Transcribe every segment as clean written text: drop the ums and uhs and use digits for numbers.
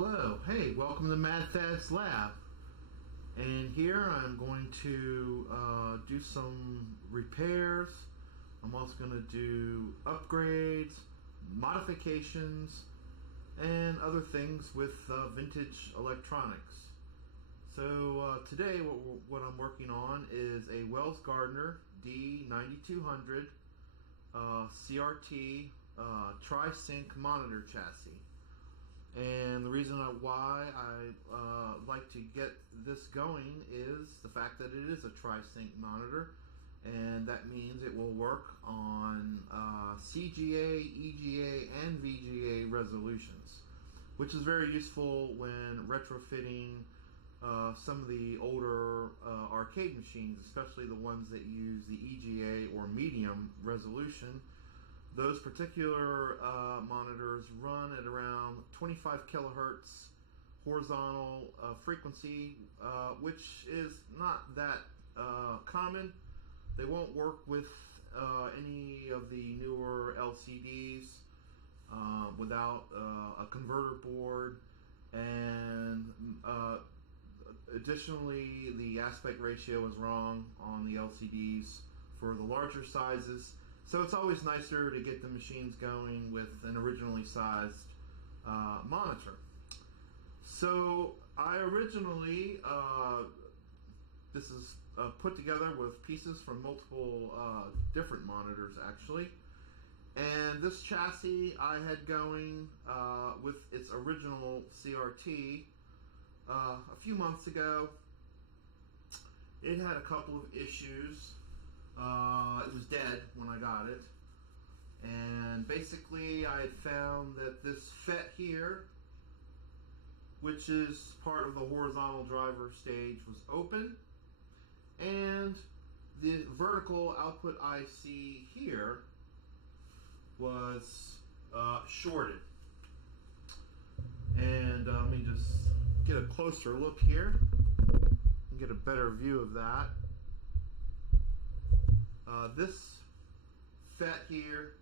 Hello, hey, welcome to MadFad's Lab. And here I'm going to do some repairs. I'm also going to do upgrades, modifications, and other things with vintage electronics. So today what I'm working on is a Garnder D9200 CRT tri-sync monitor chassis. And the reason why I like to get this going is the fact that it is a tri-sync monitor, and that means it will work on CGA, EGA, and VGA resolutions, which is very useful when retrofitting some of the older arcade machines, especially the ones that use the EGA or medium resolution. Those particular monitors run at around 25 kilohertz horizontal frequency, which is not that common. They won't work with any of the newer LCDs without a converter board, and additionally the aspect ratio is wrong on the LCDs for the larger sizes. So it's always nicer to get the machines going with an originally sized monitor. So I originally, this is put together with pieces from multiple different monitors actually. And this chassis I had going with its original CRT a few months ago. It had a couple of issues. It was dead when I got it, and basically I had found that this FET here, which is part of the horizontal driver stage, was open, and the vertical output IC here was shorted. And let me just get a closer look here and get a better view of that. This FET here,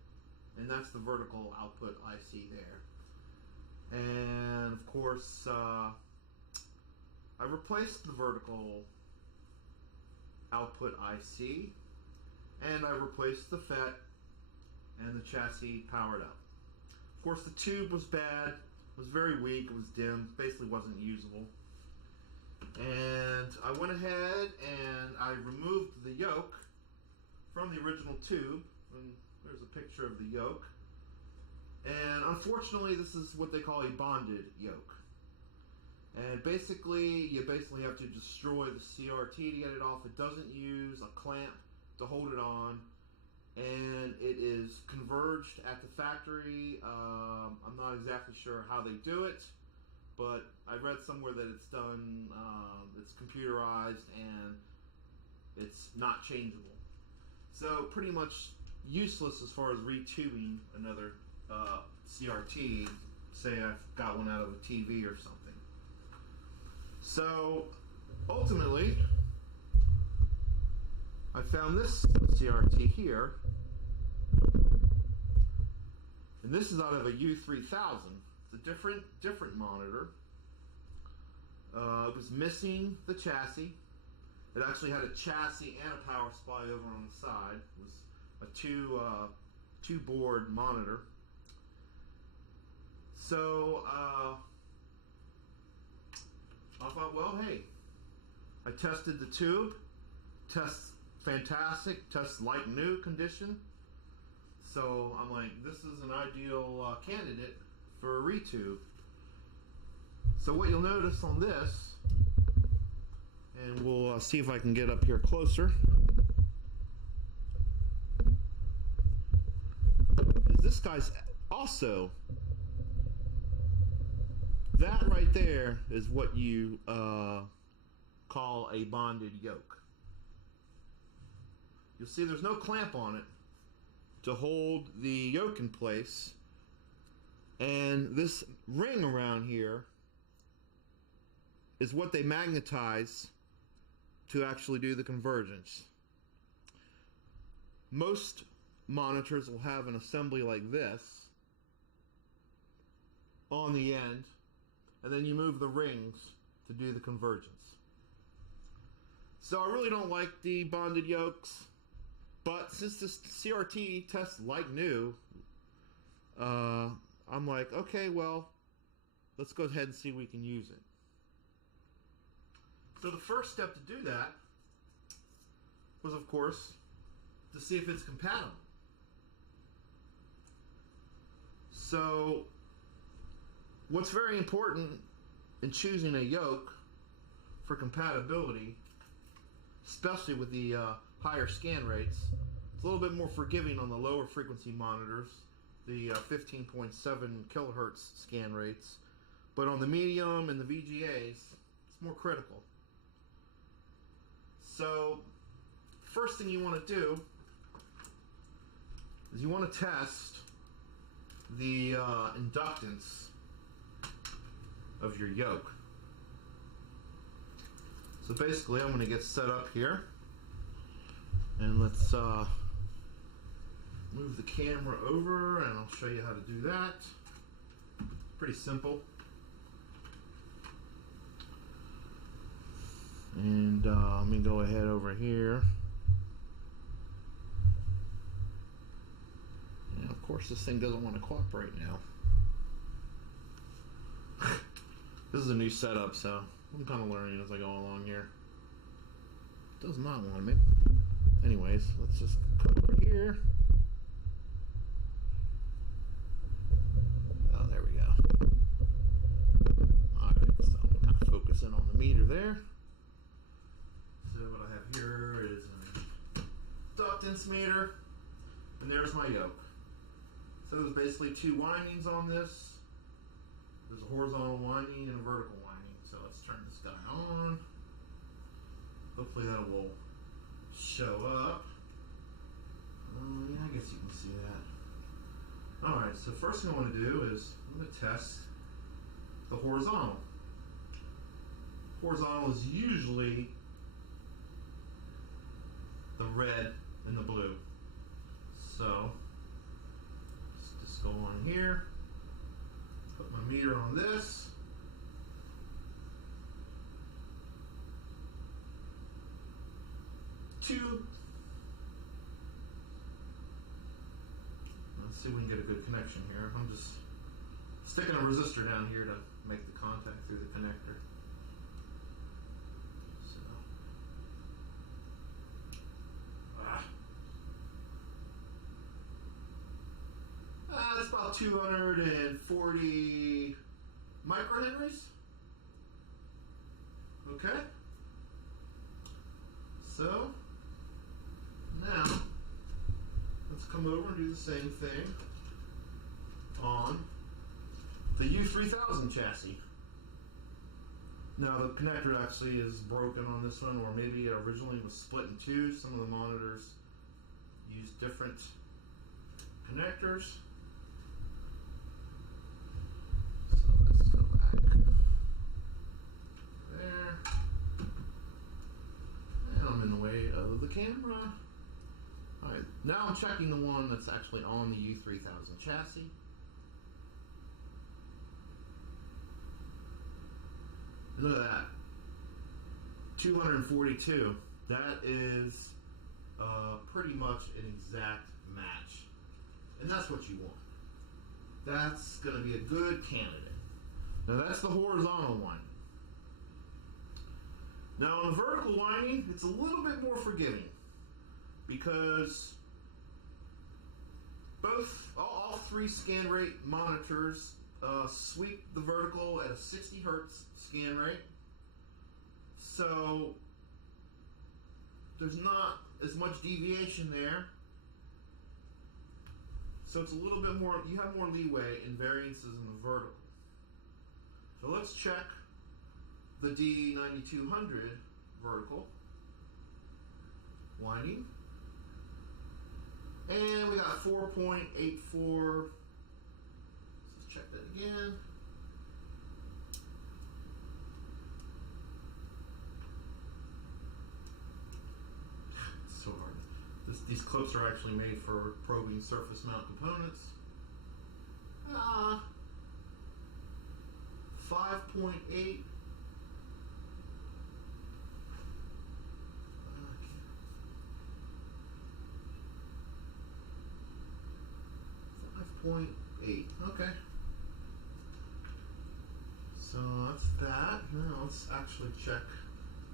and that's the vertical output IC there. And of course, I replaced the vertical output IC, and I replaced the FET, and the chassis powered up. Of course, the tube was bad, it was very weak, it was dim, basically wasn't usable. And I went ahead and I removed the yoke from the original tube, and there's a picture of the yoke. And unfortunately, this is what they call a bonded yoke. And basically, you have to destroy the CRT to get it off. It doesn't use a clamp to hold it on, and it is converged at the factory. I'm not exactly sure how they do it, but I read somewhere that it's done, it's computerized, and it's not changeable. So pretty much useless as far as retubing another CRT, say I've got one out of a TV or something. So ultimately, I found this CRT here, and this is out of a U3000. It's a different monitor. It was missing the chassis. It actually had a chassis and a power supply over on the side. It was a two board monitor. So I thought, well, hey, I tested the tube. Tests fantastic. Tests like new condition. So I'm like, this is an ideal candidate for a retube. So what you'll notice on this, and we'll see if I can get up here closer, is this guy's also, that right there is what you call a bonded yoke. You'll see there's no clamp on it to hold the yoke in place, and this ring around here is what they magnetize to actually do the convergence. Most monitors will have an assembly like this on the end, and then you move the rings to do the convergence. So I really don't like the bonded yokes, but since this CRT tests like new, I'm like, okay, well, let's go ahead and see if we can use it. So the first step to do that was, of course, to see if it's compatible. So what's very important in choosing a yoke for compatibility, especially with the higher scan rates, it's a little bit more forgiving on the lower frequency monitors, the 15.7 kilohertz scan rates, but on the medium and the VGAs, it's more critical. So first thing you want to do is you want to test the inductance of your yoke. So basically I'm going to get set up here, and let's move the camera over and I'll show you how to do that. Pretty simple. And let me go ahead over here. And of course this thing doesn't want to cooperate now. This is a new setup, so I'm kind of learning as I go along here. It does not want me. Anyways, let's just come over here. Oh, there we go. Alright, so I'm kind of focusing on the meter there. So what I have here is an inductance meter, and there's my yoke. So there's basically two windings on this. There's a horizontal winding and a vertical winding. So let's turn this guy on. Hopefully that will show up. Yeah, I guess you can see that. Alright, so first thing I want to do is I'm going to test the horizontal. Horizontal is usually the red and the blue. So let's just go on here, put my meter on this. Let's see if we can get a good connection here. I'm just sticking a resistor down here to make the contact through the connector. So, that's about 240 microhenries. Okay. So now let's come over and do the same thing on the U3000 chassis. Now the connector actually is broken on this one, or maybe it originally was split in two. Some of the monitors use different connectors. So let's go back there. And I'm in the way of the camera. Alright, now I'm checking the one that's actually on the U3000 chassis. Look at that. 242. That is pretty much an exact match. And that's what you want. That's going to be a good candidate. Now that's the horizontal winding. Now on the vertical winding, it's a little bit more forgiving, because all three scan rate monitors sweep the vertical at a 60 hertz scan rate. So there's not as much deviation there. So it's a little bit more, you have more leeway in variances in the vertical. So let's check the D9200 vertical winding. And we got 4.84. Let's check that again. It's so hard. These clips are actually made for probing surface mount components. 5.8. 5.8. Okay. So that's that. Now let's actually check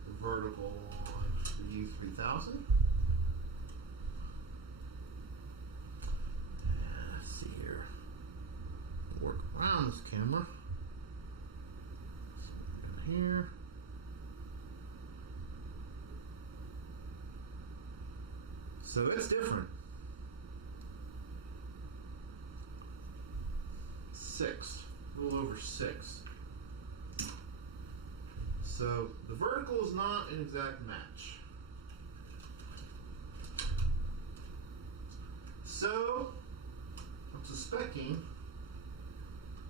the vertical on the U3000. Let's see here. Work around this camera. So here. So it's different. 6, a little over 6. So the vertical is not an exact match. So I'm suspecting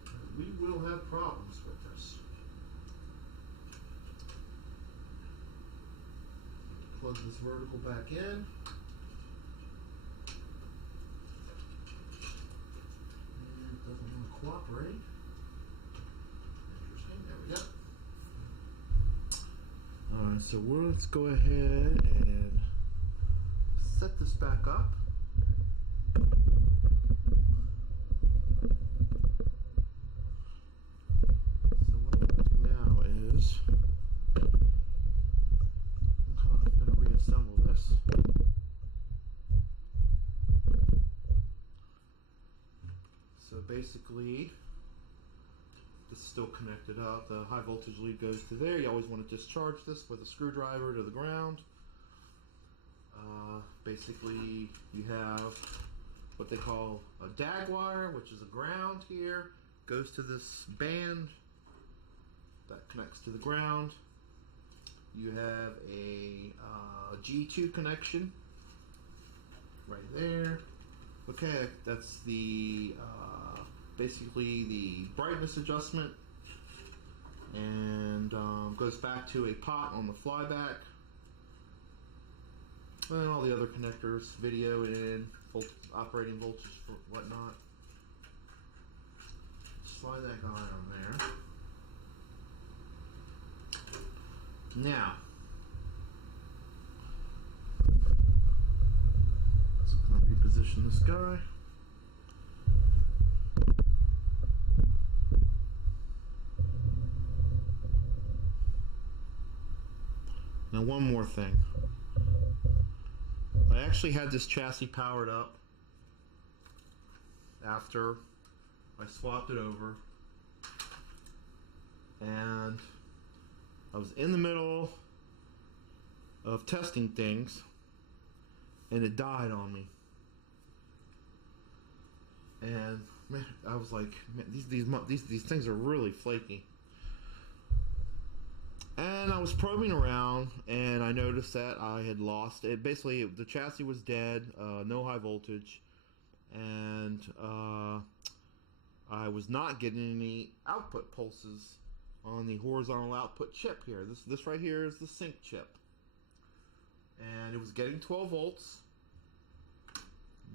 that we will have problems with this. Plug this vertical back in. Cooperate. Interesting. There we go. Alright, so let's go ahead and set this back up. So what I'm going to do now is I'm going to reassemble this. So basically, this is still connected up. The high voltage lead goes to there. You always want to discharge this with a screwdriver to the ground. Basically, you have what they call a DAG wire, which is a ground here. Goes to this band that connects to the ground. You have a G2 connection right there. Okay, that's the basically the brightness adjustment, and goes back to a pot on the flyback, and all the other connectors, video in, operating voltage for whatnot. Slide that guy on there. Now, so I'm going to reposition this guy. Now one more thing. I actually had this chassis powered up after I swapped it over, and I was in the middle of testing things and it died on me. And man, I was like, man, these things are really flaky. And I was probing around, and I noticed that I had lost it. Basically, the chassis was dead, no high voltage, and I was not getting any output pulses on the horizontal output chip here. This right here is the sync chip, and it was getting 12 volts,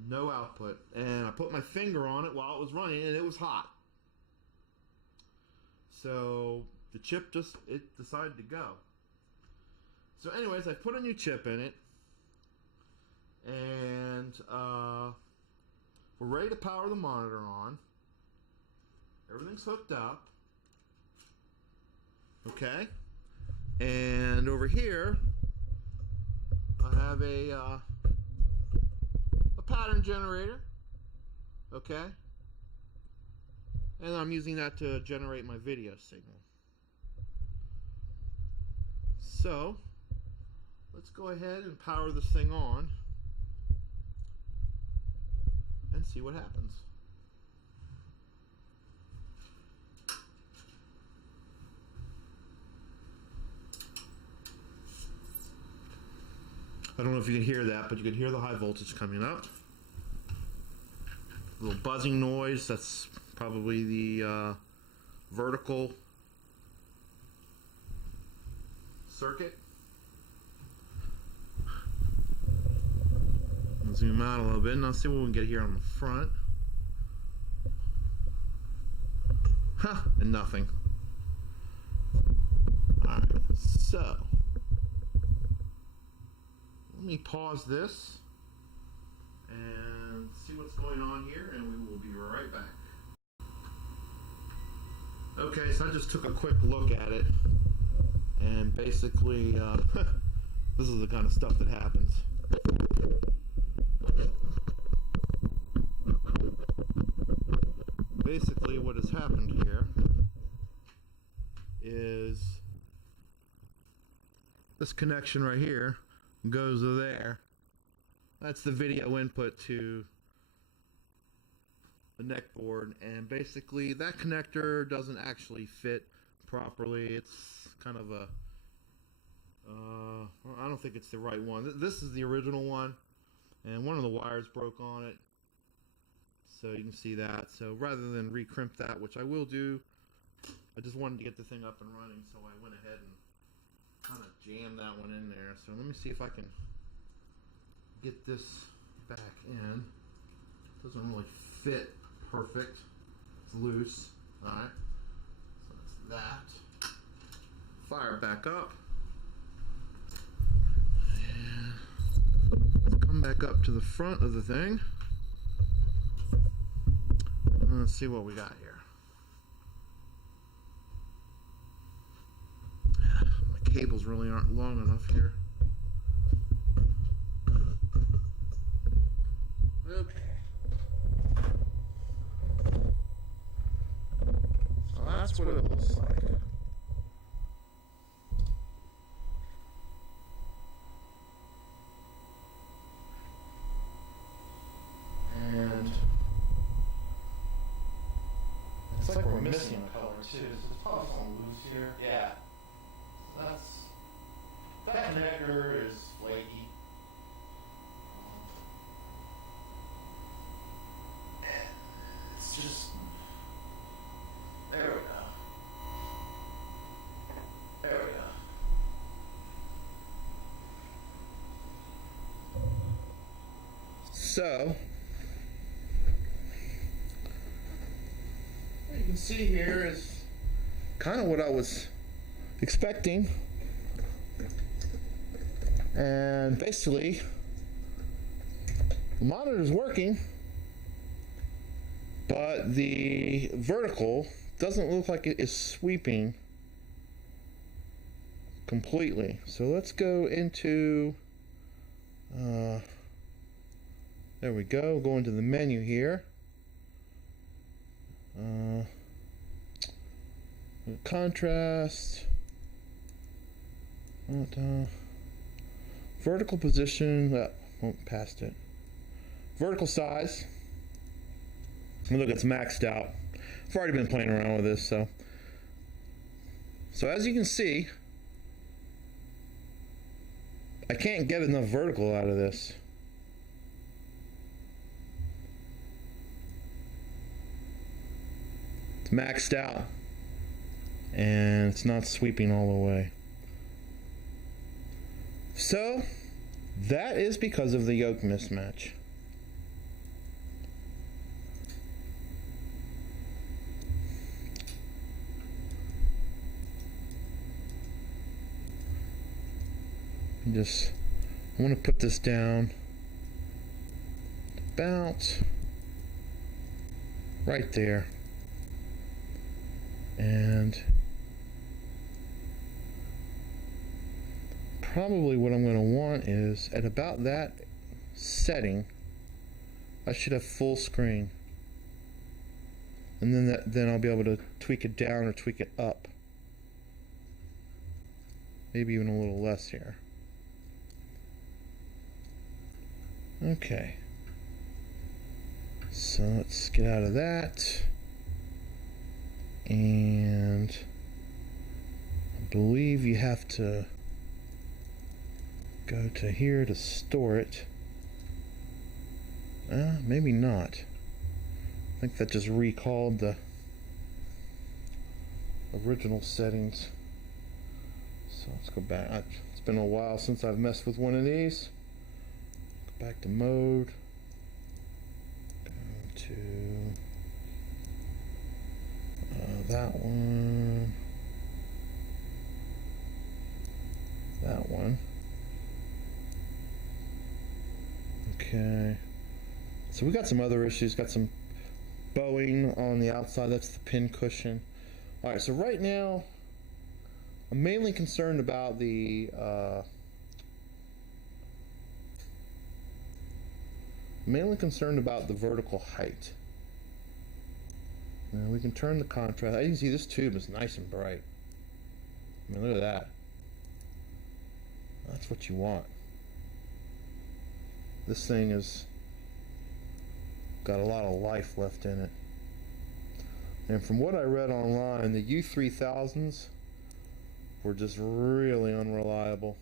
no output. And I put my finger on it while it was running, and it was hot. So the chip it decided to go. So anyways, I put a new chip in it, and we're ready to power the monitor on. Everything's hooked up. Okay, and over here I have a pattern generator. Okay, and I'm using that to generate my video signal. So let's go ahead and power this thing on and see what happens. I don't know if you can hear that, but you can hear the high voltage coming up. A little buzzing noise, that's probably the vertical circuit. I'll zoom out a little bit and I'll see what we can get here on the front. And nothing. Alright, so let me pause this and see what's going on here, and we will be right back. Okay, so I just took a quick look at it, and basically this is the kind of stuff that happens. Basically what has happened here is this connection right here goes to there. That's the video input to the neck board, and basically that connector doesn't actually fit properly. It's kind of a I don't think it's the right one. This is the original one, and one of the wires broke on it, so you can see that. So rather than recrimp that, which I will do, I just wanted to get the thing up and running, so I went ahead and kind of jammed that one in there. So let me see if I can get this back in. It doesn't really fit perfect. It's loose. Alright. So that's that. Fire it back up. And come back up to the front of the thing. And let's see what we got here. My cables really aren't long enough here. Okay. So that's what it looks like. And it's like we're missing a color too. So there's probably something loose here. Yeah. So that connector is flaky. It's just, there we go. There we go. So, what you can see here is kind of what I was expecting. And basically, the monitor is working, but the vertical doesn't look like it is sweeping completely. So let's go into, there we go, go into the menu here. Contrast, vertical position, past it. Vertical size. Look, it's maxed out. I've already been playing around with this, so as you can see, I can't get enough vertical out of this. It's maxed out, and it's not sweeping all the way. So that is because of the yoke mismatch. I want to put this down about right there, and probably what I'm going to want is at about that setting I should have full screen, and then I'll be able to tweak it down or tweak it up, maybe even a little less here. Okay, so let's get out of that, and I believe you have to go to here to store it. Maybe not. I think that just recalled the original settings. So let's go back. It's been a while since I've messed with one of these. Back to mode, go to that one, So we got some other issues. Got some bowing on the outside. That's the pin cushion. All right. So right now, I'm mainly concerned about the vertical height. Now we can turn the contrast. You can see this tube is nice and bright. I mean, look at that. That's what you want. This thing has got a lot of life left in it. And from what I read online, the U3000s were just really unreliable.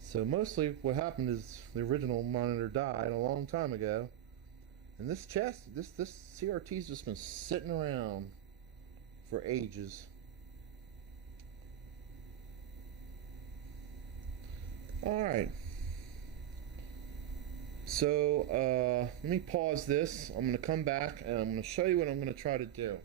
So mostly what happened is the original monitor died a long time ago, and this CRT's just been sitting around for ages. Alright, so let me pause this. I'm going to come back and I'm going to show you what I'm going to try to do.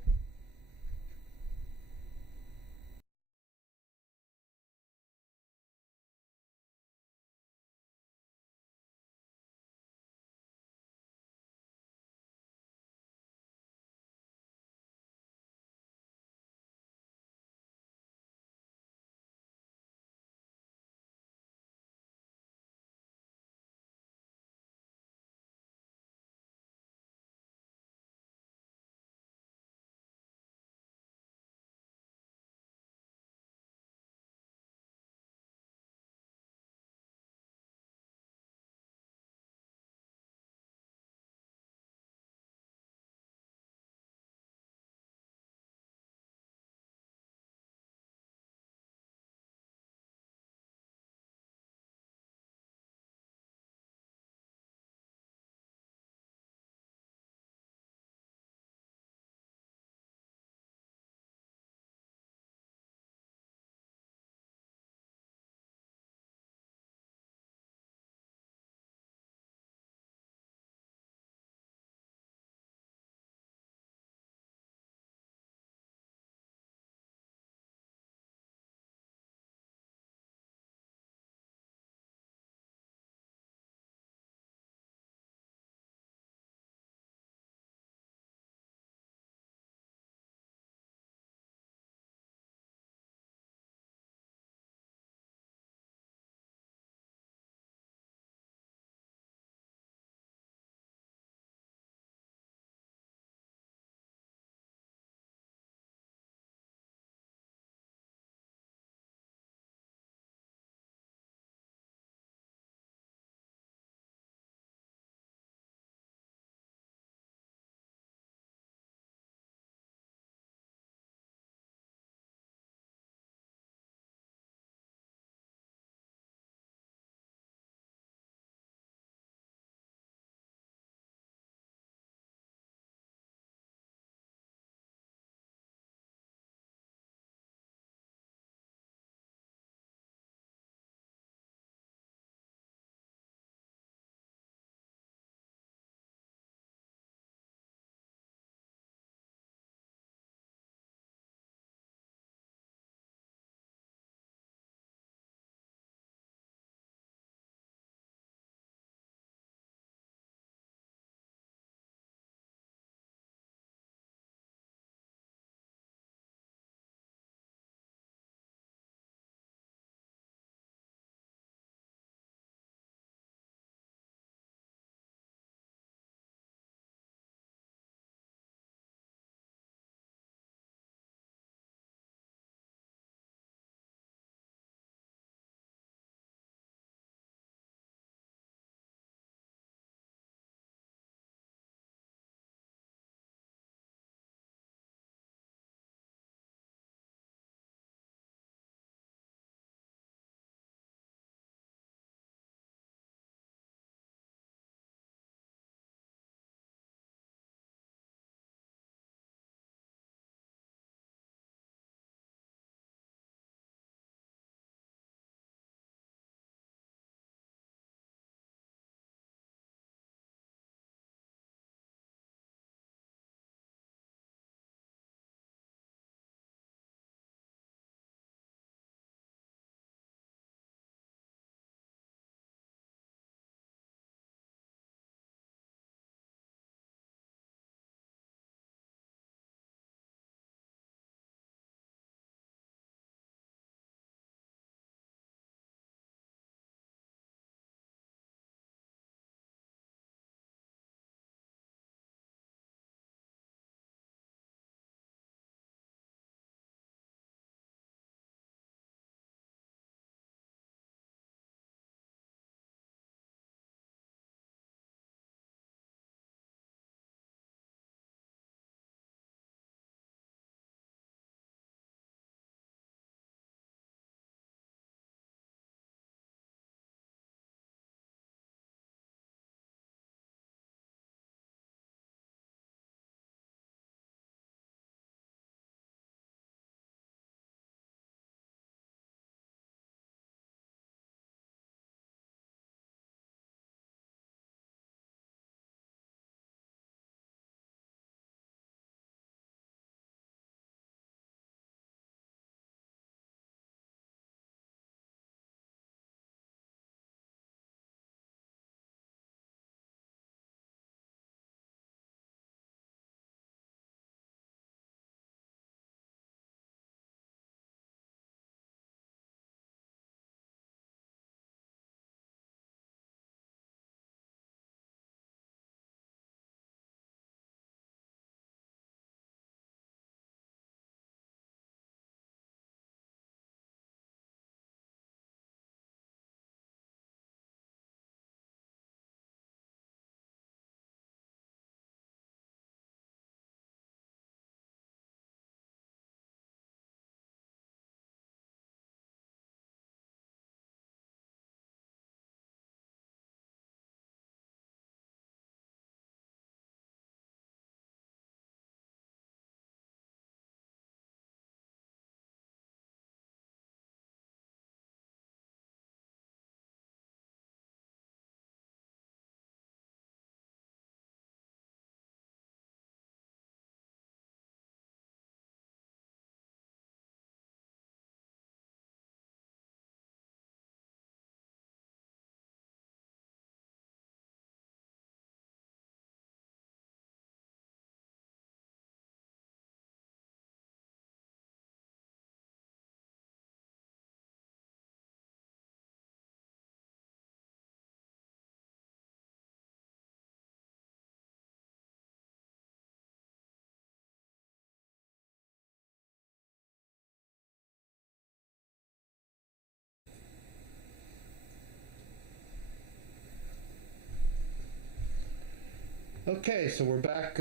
Okay, so we're back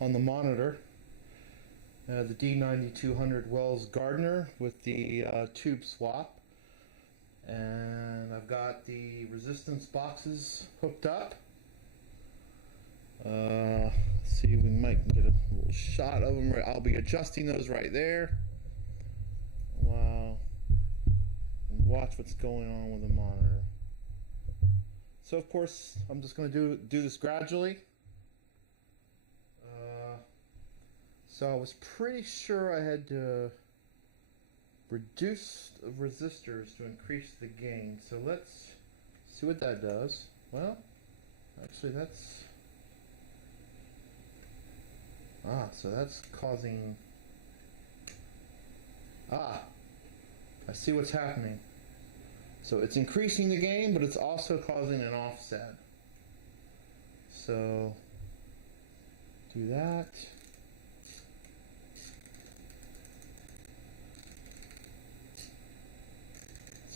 on the monitor. The D9200 Wells Garnder with the tube swap. And I've got the resistance boxes hooked up. Let's see, we might get a little shot of them. I'll be adjusting those right there. Wow. Watch what's going on with the monitor. So of course, I'm just going to do this gradually. So I was pretty sure I had to reduce the resistors to increase the gain. So let's see what that does. Well, actually that's... so that's causing... I see what's happening. So it's increasing the gain, but it's also causing an offset. So do that.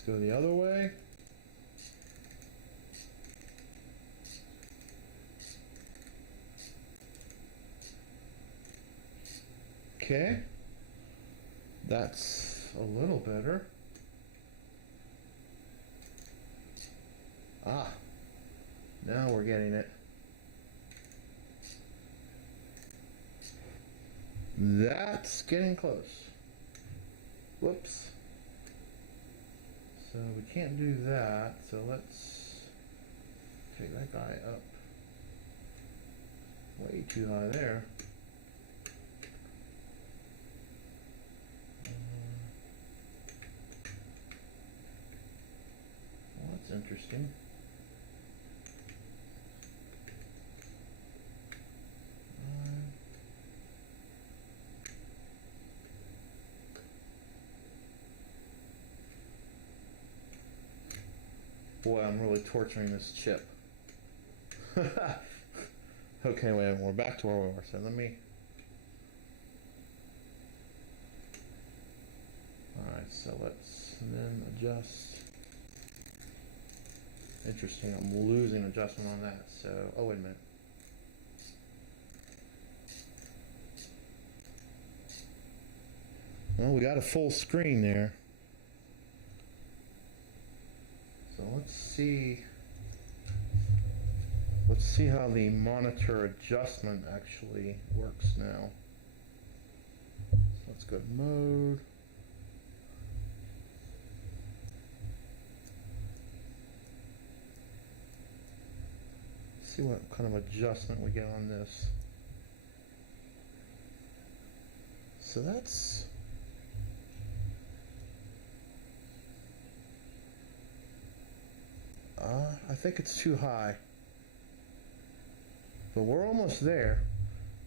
Let's go the other way. Okay. That's a little better. Now we're getting it. That's getting close. Whoops. So we can't do that, so let's take that guy up. Way too high there. Well, that's interesting. Boy, I'm really torturing this chip. Okay, wait, we're back to where we were. So let me... Alright, so let's then adjust. Interesting, I'm losing adjustment on that. So, oh, wait a minute. Well, we got a full screen there. So let's see how the monitor adjustment actually works now. So let's go to mode. See what kind of adjustment we get on this. So that's... I think it's too high. But we're almost there.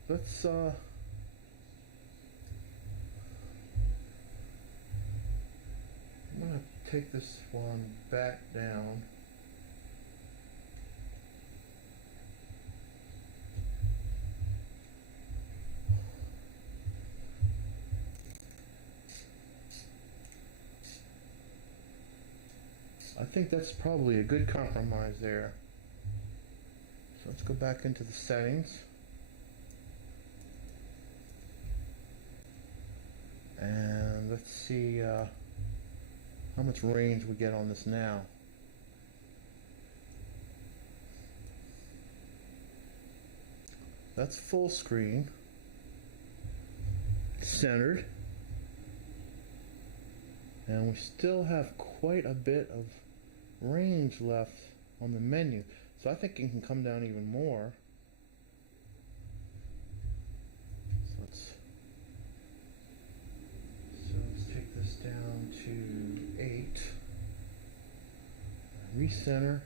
Let's I'm gonna take this one back down. I think that's probably a good compromise there. So let's go back into the settings. And let's see how much range we get on this now. That's full screen. Centered. And we still have quite a bit of range left on the menu, so I think it can come down even more. So let's take this down to 8. Recenter.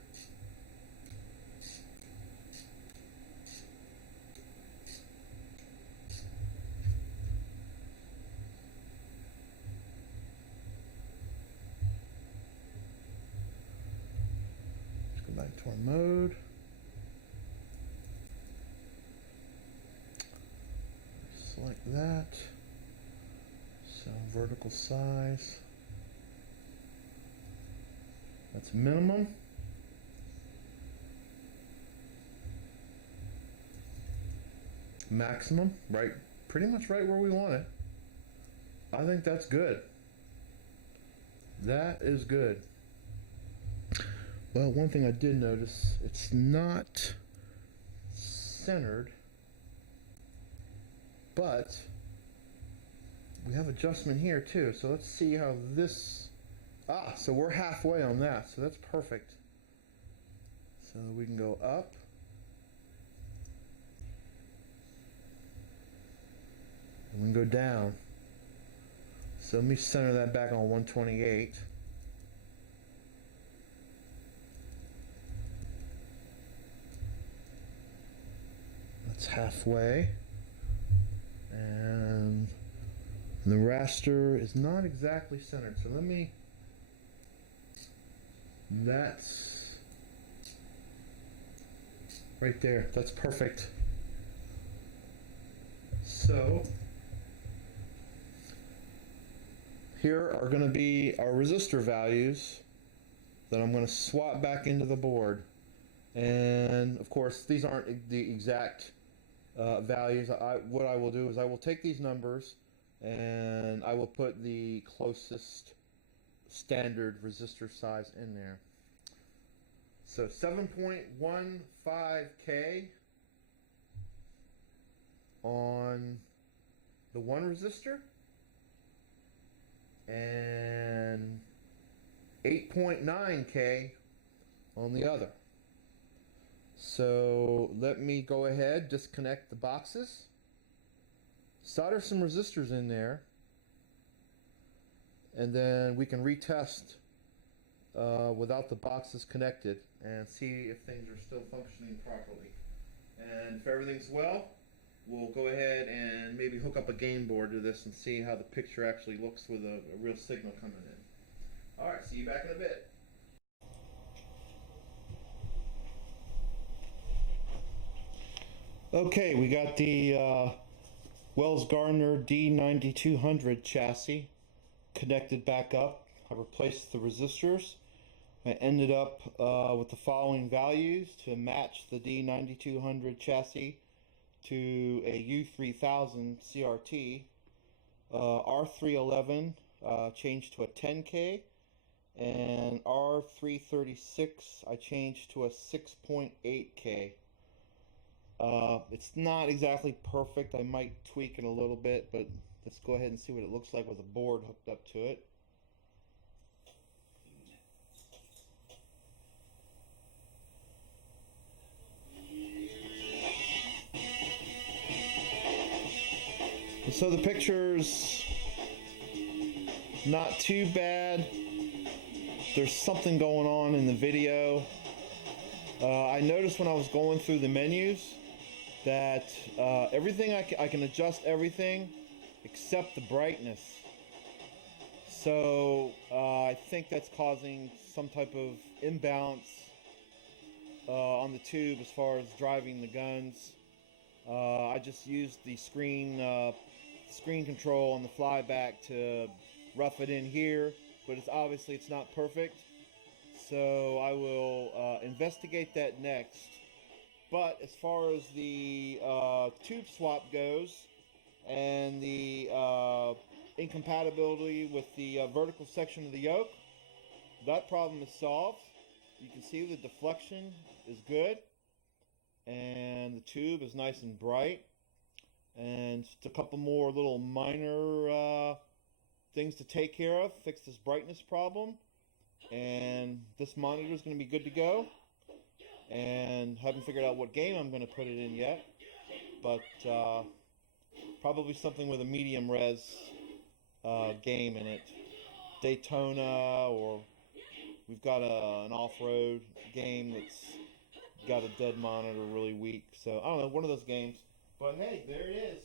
Back to our mode. Select that. So vertical size. That's minimum. maximum, right, pretty much right where we want it. I think that's good. That is good. Well, one thing I did notice, it's not centered, but we have adjustment here too. So let's see how this, so we're halfway on that, so that's perfect. So we can go up. And we can go down. So let me center that back on 128. That's halfway. And the raster is not exactly centered. So let me, that's right there. That's perfect. So here are going to be our resistor values that I'm going to swap back into the board. And of course, these aren't the exact values. What I will do is I will take these numbers and I will put the closest standard resistor size in there. So 7.15K on the one resistor and 8.9K on the other. So let me go ahead, disconnect the boxes, solder some resistors in there, and then we can retest without the boxes connected and see if things are still functioning properly. And if everything's well, we'll go ahead and maybe hook up a game board to this and see how the picture actually looks with a real signal coming in. Alright, see you back in a bit. Okay, we got the Wells Garnder D9200 chassis connected back up. I replaced the resistors. I ended up with the following values to match the D9200 chassis to a U3000 CRT. R311 changed to a 10K, and R336 I changed to a 6.8K. It's not exactly perfect. I might tweak it a little bit, but let's go ahead and see what it looks like with a board hooked up to it. So the picture's not too bad. There's something going on in the video. I noticed when I was going through the menus that everything I can adjust everything except the brightness. So I think that's causing some type of imbalance on the tube as far as driving the guns. I just used the screen control on the flyback to rough it in here, but obviously it's not perfect. So I will investigate that next. But as far as the tube swap goes and the incompatibility with the vertical section of the yoke, that problem is solved. You can see the deflection is good and the tube is nice and bright, and just a couple more little minor things to take care of, fix this brightness problem, and this monitor is going to be good to go. And haven't figured out what game I'm going to put it in yet, but probably something with a medium res game in it. Daytona, or we've got an off-road game that's got a dead monitor really weak. So I don't know, one of those games. But hey, there it is.